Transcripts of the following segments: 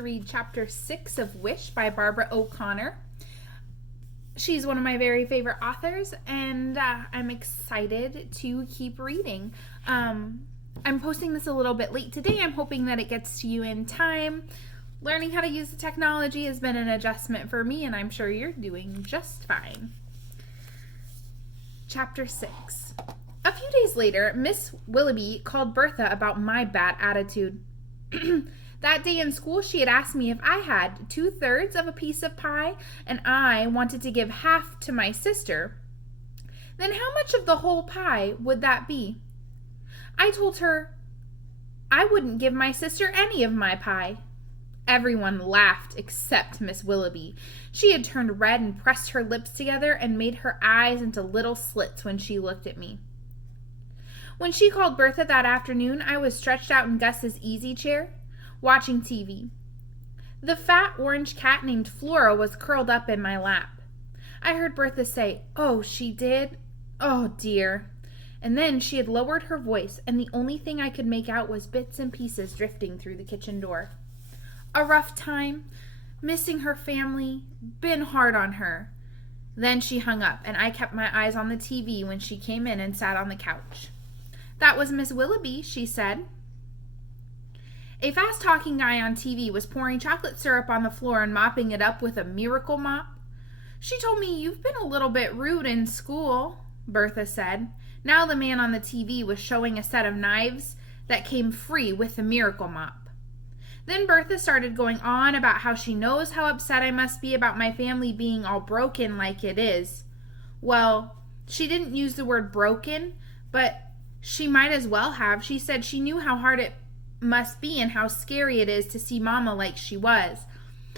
to read chapter 6 of Wish by Barbara O'Connor. She's one of my very favorite authors, and I'm excited to keep reading. I'm posting this a little bit late today. I'm hoping that it gets to you in time. Learning how to use the technology has been an adjustment for me, and I'm sure you're doing just fine. Chapter 6. A few days later, Miss Willoughby called Bertha about my bad attitude. That day in school, she had asked me if I had 2/3 of a piece of pie and I wanted to give half to my sister. Then how much of the whole pie would that be? I told her I wouldn't give my sister any of my pie. Everyone laughed except Miss Willoughby. She had turned red and pressed her lips together and made her eyes into little slits when she looked at me. When she called Bertha that afternoon, I was stretched out in Gus's easy chair, watching TV. The fat orange cat named Flora was curled up in my lap. I heard Bertha say, "Oh, she did? Oh, dear." And then she had lowered her voice, and the only thing I could make out was bits and pieces drifting through the kitchen door. A rough time, missing her family, been hard on her. Then she hung up, and I kept my eyes on the TV when she came in and sat on the couch. "That was Miss Willoughby," she said. A fast-talking guy on TV was pouring chocolate syrup on the floor and mopping it up with a miracle mop. "She told me you've been a little bit rude in school," Bertha said. Now the man on the TV was showing a set of knives that came free with the miracle mop. Then Bertha started going on about how she knows how upset I must be about my family being all broken like it is. Well, she didn't use the word broken, but she might as well have. She said she knew how hard it must be and how scary it is to see Mama like she was.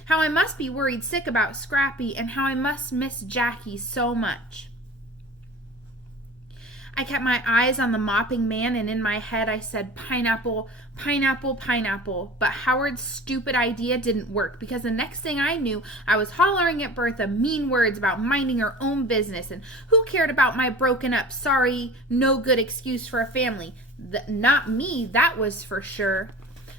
How I must be worried sick about Scrappy and how I must miss Jackie so much. I kept my eyes on the mopping man, and in my head I said pineapple, pineapple, pineapple. But Howard's stupid idea didn't work, because the next thing I knew, I was hollering at Bertha mean words about minding her own business, and who cared about my broken up, sorry, no good excuse for a family? Not me, that was for sure.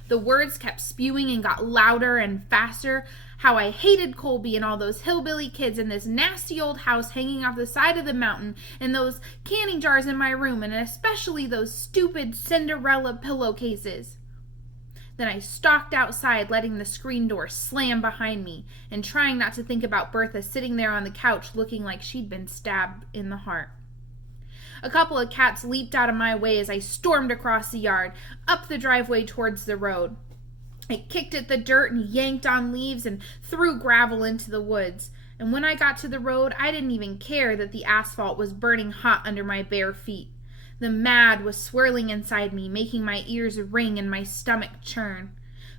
The words kept spewing and got louder and faster. How I hated Colby and all those hillbilly kids in this nasty old house hanging off the side of the mountain, and those canning jars in my room, and especially those stupid Cinderella pillowcases. Then I stalked outside, letting the screen door slam behind me, and trying not to think about Bertha sitting there on the couch looking like she'd been stabbed in the heart. A couple of cats leaped out of my way as I stormed across the yard, up the driveway towards the road. I kicked at the dirt and yanked on leaves and threw gravel into the woods. And when I got to the road, I didn't even care that the asphalt was burning hot under my bare feet. The mad was swirling inside me, making my ears ring and my stomach churn.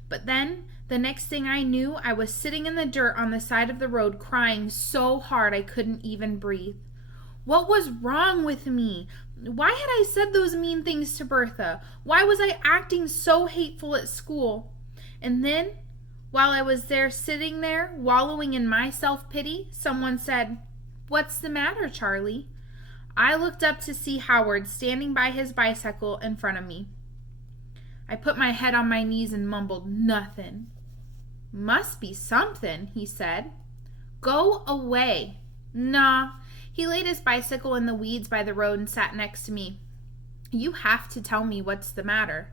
But then, the next thing I knew, I was sitting in the dirt on the side of the road, crying so hard I couldn't even breathe. What was wrong with me? Why had I said those mean things to Bertha? Why was I acting so hateful at school? And then, while I was there sitting there, wallowing in my self-pity, someone said, "What's the matter, Charlie?" I looked up to see Howard standing by his bicycle in front of me. I put my head on my knees and mumbled, "Nothing." "Must be something," he said. "Go away." "Nah." He laid his bicycle in the weeds by the road and sat next to me. "You have to tell me what's the matter."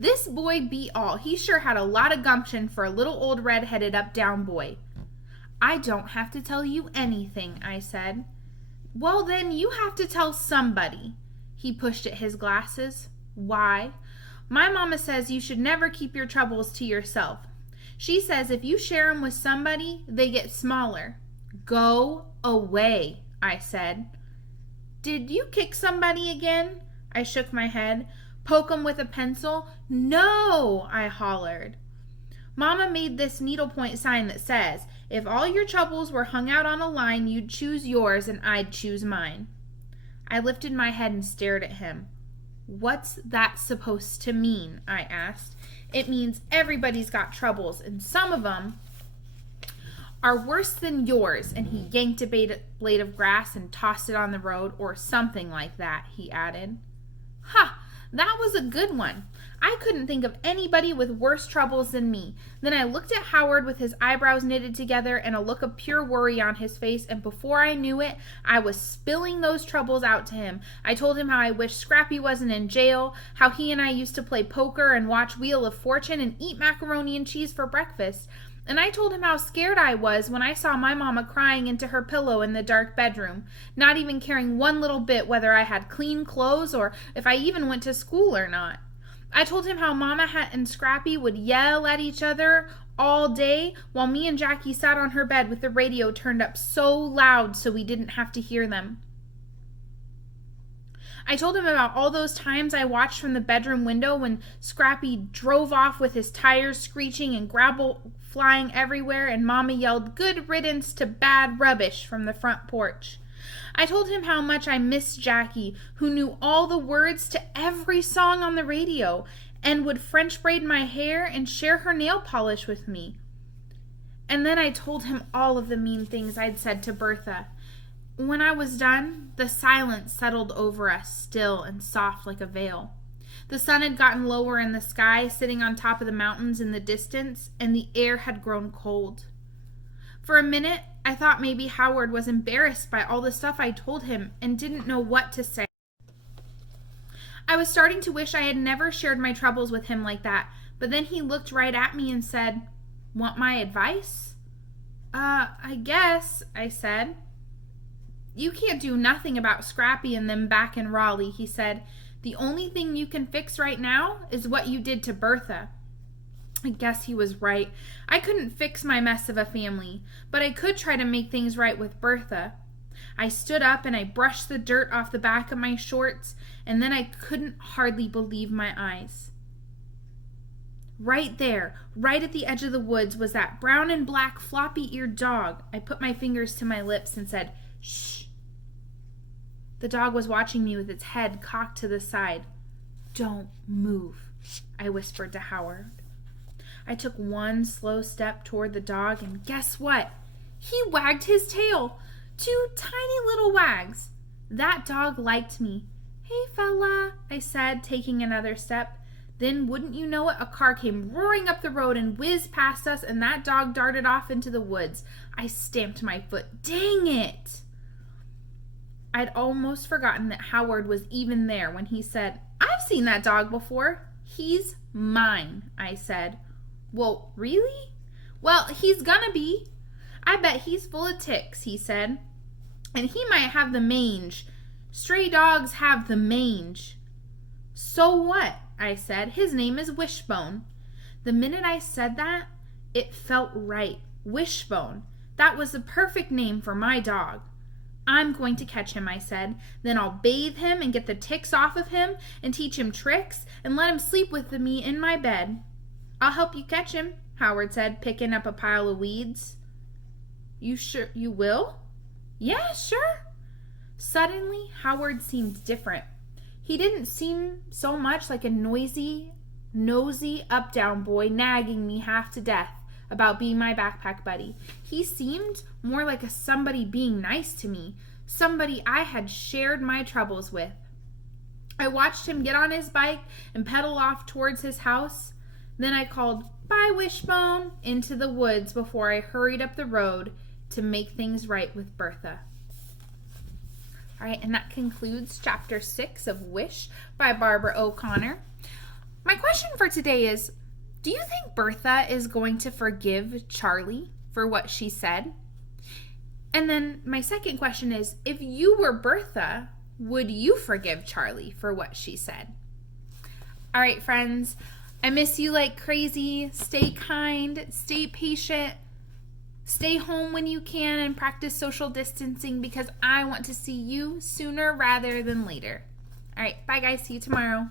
This boy beat all. He sure had a lot of gumption for a little old red-headed up-down boy. "I don't have to tell you anything," I said. "Well, then you have to tell somebody." He pushed at his glasses. "Why?" "My mama says you should never keep your troubles to yourself. She says if you share them with somebody, they get smaller." "Go away," I said. "Did you kick somebody again?" I shook my head. "Poke 'em with a pencil?" "No," I hollered. "Mama made this needlepoint sign that says, if all your troubles were hung out on a line, you'd choose yours and I'd choose mine." I lifted my head and stared at him. "What's that supposed to mean?" I asked. "It means everybody's got troubles, and some of them are worse than yours," and he yanked a blade of grass and tossed it on the road, "or something like that," he added. "Ha! That was a good one. I couldn't think of anybody with worse troubles than me. Then I looked at Howard with his eyebrows knitted together and a look of pure worry on his face, and before I knew it, I was spilling those troubles out to him. I told him how I wished Scrappy wasn't in jail, how he and I used to play poker and watch Wheel of Fortune and eat macaroni and cheese for breakfast. And I told him how scared I was when I saw my mama crying into her pillow in the dark bedroom, not even caring one little bit whether I had clean clothes or if I even went to school or not. I told him how Mama and Scrappy would yell at each other all day while me and Jackie sat on her bed with the radio turned up so loud so we didn't have to hear them. I told him about all those times I watched from the bedroom window when Scrappy drove off with his tires screeching and gravel flying everywhere, and Mama yelled "good riddance to bad rubbish" from the front porch. I told him how much I missed Jackie, who knew all the words to every song on the radio and would French braid my hair and share her nail polish with me. And then I told him all of the mean things I'd said to Bertha. When I was done, the silence settled over us, still and soft like a veil. The sun had gotten lower in the sky, sitting on top of the mountains in the distance, and the air had grown cold. For a minute, I thought maybe Howard was embarrassed by all the stuff I told him and didn't know what to say. I was starting to wish I had never shared my troubles with him like that, but then he looked right at me and said, "Want my advice?" I guess," I said. "You can't do nothing about Scrappy and them back in Raleigh," he said. "The only thing you can fix right now is what you did to Bertha." I guess he was right. I couldn't fix my mess of a family, but I could try to make things right with Bertha. I stood up and I brushed the dirt off the back of my shorts, and then I couldn't hardly believe my eyes. Right there, right at the edge of the woods, was that brown and black floppy-eared dog. I put my fingers to my lips and said, "Shh." The dog was watching me with its head cocked to the side. "Don't move," I whispered to Howard. I took one slow step toward the dog, and guess what? He wagged his tail. 2 tiny little wags. That dog liked me. "Hey, fella," I said, taking another step. Then, wouldn't you know it, a car came roaring up the road and whizzed past us, and that dog darted off into the woods. I stamped my foot. Dang it! I'd almost forgotten that Howard was even there when he said, "I've seen that dog before. He's mine," I said. "Well, really?" "Well, he's gonna be. I bet he's full of ticks," he said. "And he might have the mange. Stray dogs have the mange." "So what?" I said. "His name is Wishbone." The minute I said that, it felt right. Wishbone. That was the perfect name for my dog. "I'm going to catch him," I said. "Then I'll bathe him and get the ticks off of him and teach him tricks and let him sleep with me in my bed." "I'll help you catch him," Howard said, picking up a pile of weeds. "You sure you will?" "Yeah, sure." Suddenly, Howard seemed different. He didn't seem so much like a noisy, nosy, up-down boy nagging me half to death about being my backpack buddy. He seemed more like somebody being nice to me, somebody I had shared my troubles with. I watched him get on his bike and pedal off towards his house. Then I called, "Bye, Wishbone," into the woods before I hurried up the road to make things right with Bertha. All right, and that concludes Chapter 6 of Wish by Barbara O'Connor. My question for today is, do you think Bertha is going to forgive Charlie for what she said? And then my second question is, if you were Bertha, would you forgive Charlie for what she said? All right, friends, I miss you like crazy. Stay kind, stay patient, stay home when you can, and practice social distancing because I want to see you sooner rather than later. All right, bye guys, see you tomorrow.